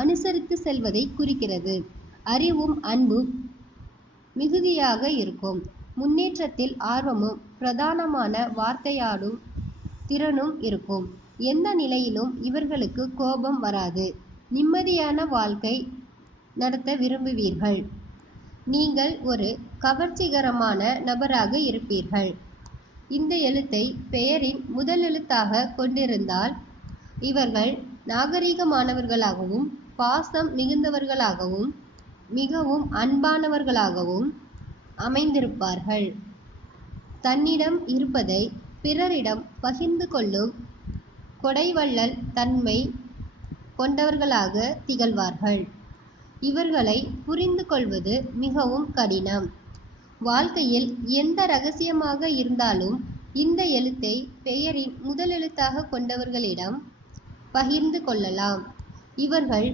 அனுசரித்து செல்வதை குறிக்கிறது. அறிவும் அன்பும் மிகுதியாக இருக்கும். முன்னேற்றத்தில் ஆர்வமும் பிரதானமான வார்த்தையாடும் திறனும் இருக்கும். எந்த நிலையிலும் இவர்களுக்கு கோபம் வராது. நிம்மதியான வாழ்க்கை நடத்த விரும்புவீர்கள். நீங்கள் ஒரு கவர்ச்சிகரமான நபராக இருப்பீர்கள். இந்த எழுத்தை பெயரின் முதல் எழுத்தாக கொண்டிருந்தால் இவர்கள் நாகரிகமானவர்களாகவும் பாசம் மிகுந்தவர்களாகவும் மிகவும் அன்பானவர்களாகவும் அமைந்திருப்பார்கள். தன்னிடம் இருப்பதை பிறரிடம் பகிர்ந்து கொள்ளும் கொடைவள்ளல் தன்மை கொண்டவர்களாக திகழ்வார்கள். இவர்களை புரிந்து கொள்வது மிகவும் கடினம். வாழ்க்கையில் எந்த ரகசியமாக இருந்தாலும் இந்த எழுத்தை பெயரின் முதல் எழுத்தாக கொண்டவர்களிடம் பகிர்ந்து கொள்ளலாம். இவர்கள்